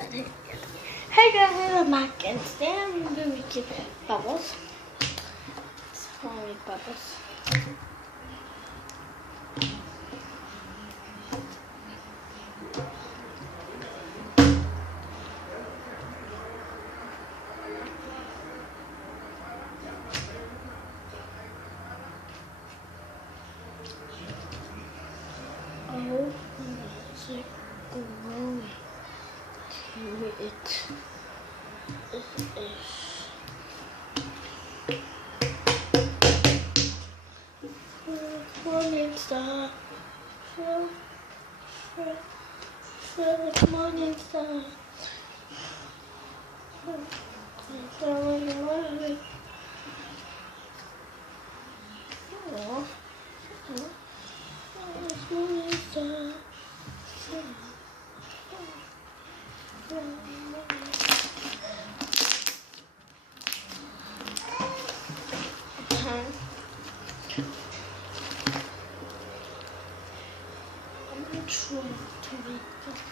Hey guys, I'm back and today I'm going to be making bubbles. So I'll make bubbles. Oh, it's like growing to it. Morning star, morning star. I'm going to try to make them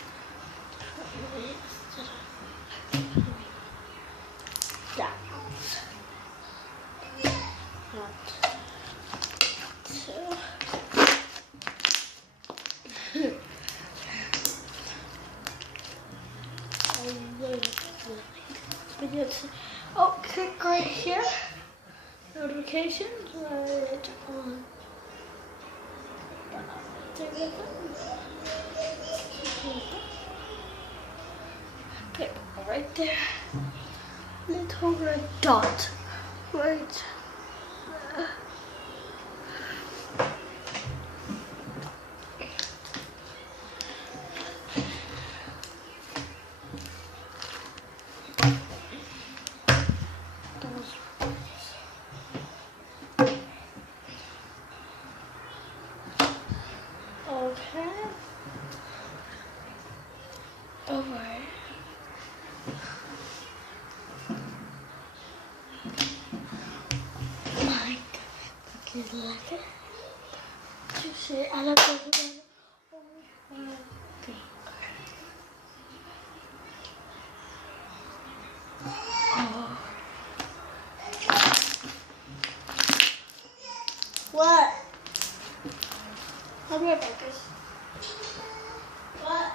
Oh, click right here. Notifications right on. Click right there. Little red dot right there. Okay. Over. My God, you like it? You see, I love it. Oh my God. Oh. What? I'll be right back, guys. What?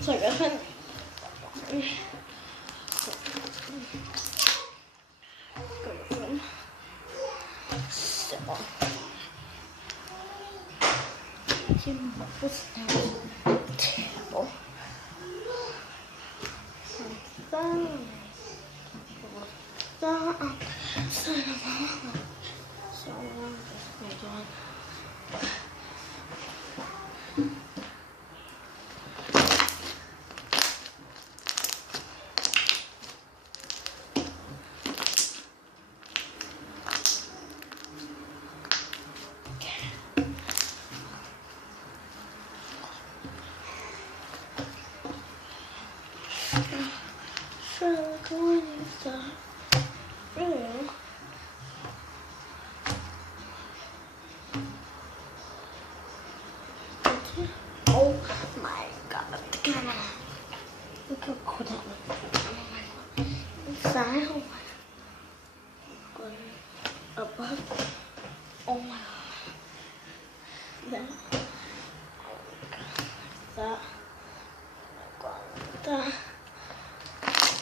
Sorry, guys. What's that? Table. Oh my God, the camera. Look how cool that looks. Oh my God. Inside, oh my God. Above, oh my God. Then, oh my God. That, oh my God. That.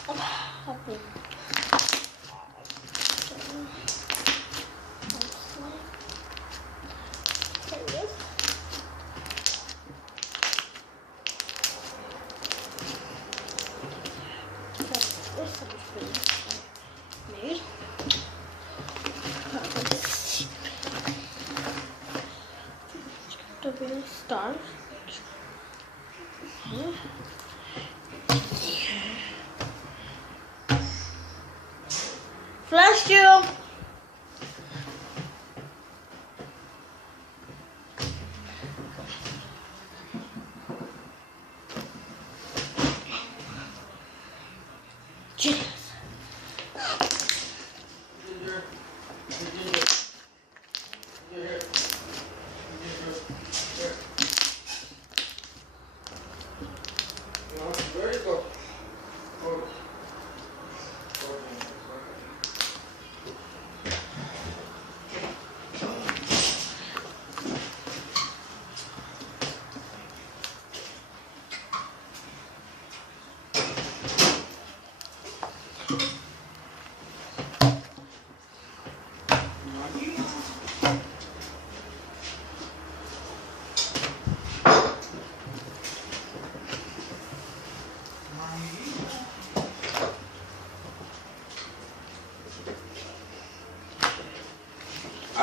Happy. Made. To be a star. Flash you.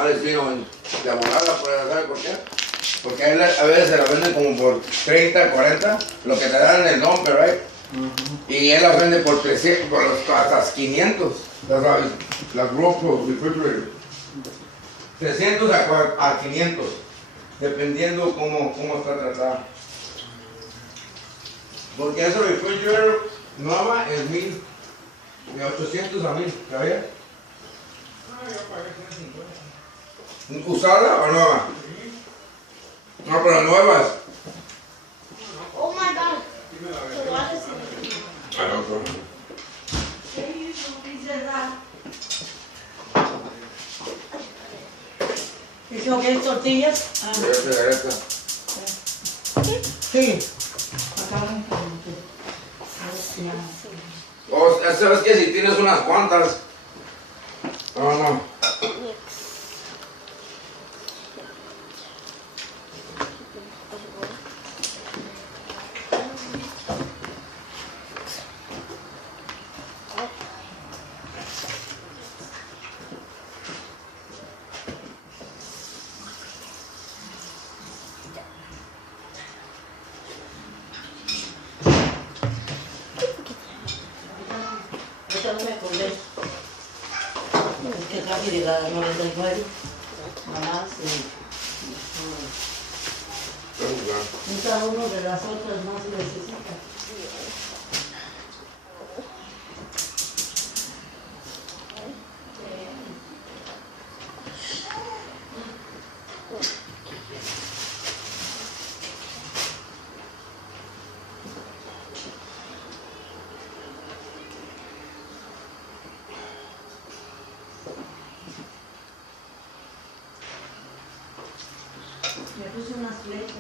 al destino de volada, ¿sabes por qué? Porque a veces se la venden como por 30, 40, lo que te dan en el dumper, right? Y él las vende por 300, hasta 500, las Whirlpool refrigerator. 300 a 500, dependiendo cómo está tratada. Porque esa refrigerator nueva es 1000, de 800 a 1000, ¿sabías? ¿Usada o nueva? No, pero nuevas. Oh my God. ¿Y son qué tortillas? Sí. O sabes que si tienes unas cuantas. No. Yo no me acordé. Que casi de la 99. Mamá, sí. Cada uno de las otras más necesita. Me puse unas flechas.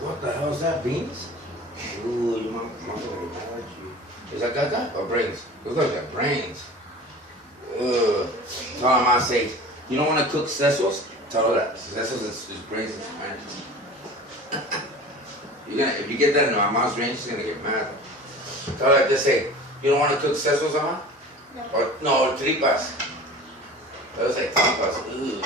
What the hell is that? Beans? Ooh, your mom gonna be mad at you. Is that caca or brains? Looks like that brains. Ugh. Tell her mom, say, you don't want to cook sesos? Tell her that. Sesos is brains in Spanish. If you get that in my mom's range, she's gonna get mad. Tell her, just say, you don't want to cook sesos, Mama? No, tripas. That was like tripas. Ugh.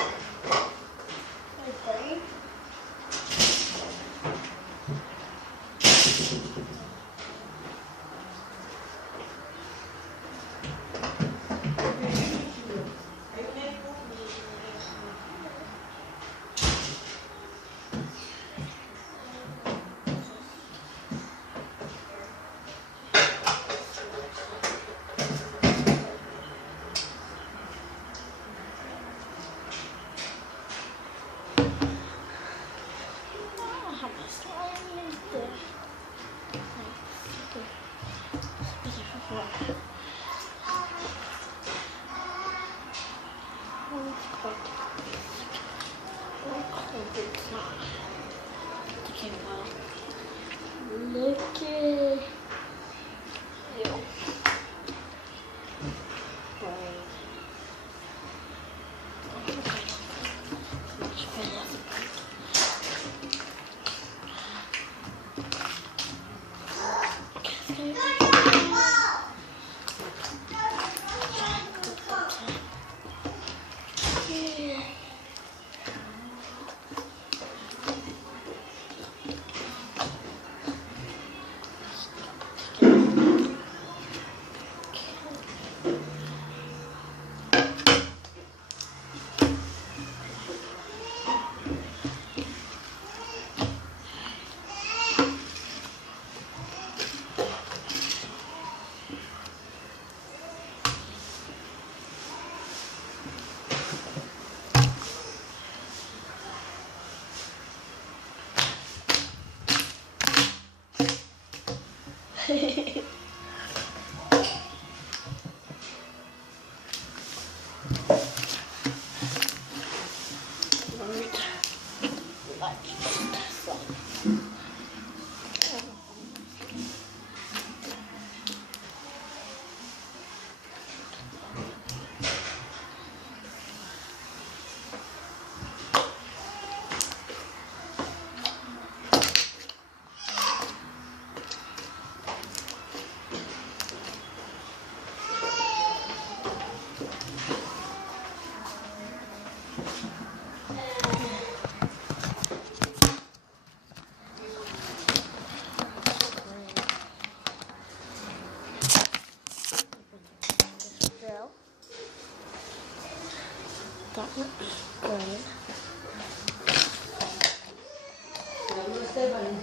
Look at That looks good. Saludos, Stephanie.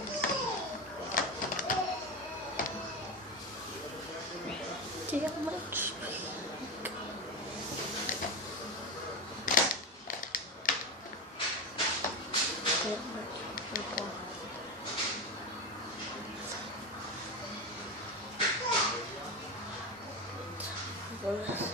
Damage. Purple. Rose.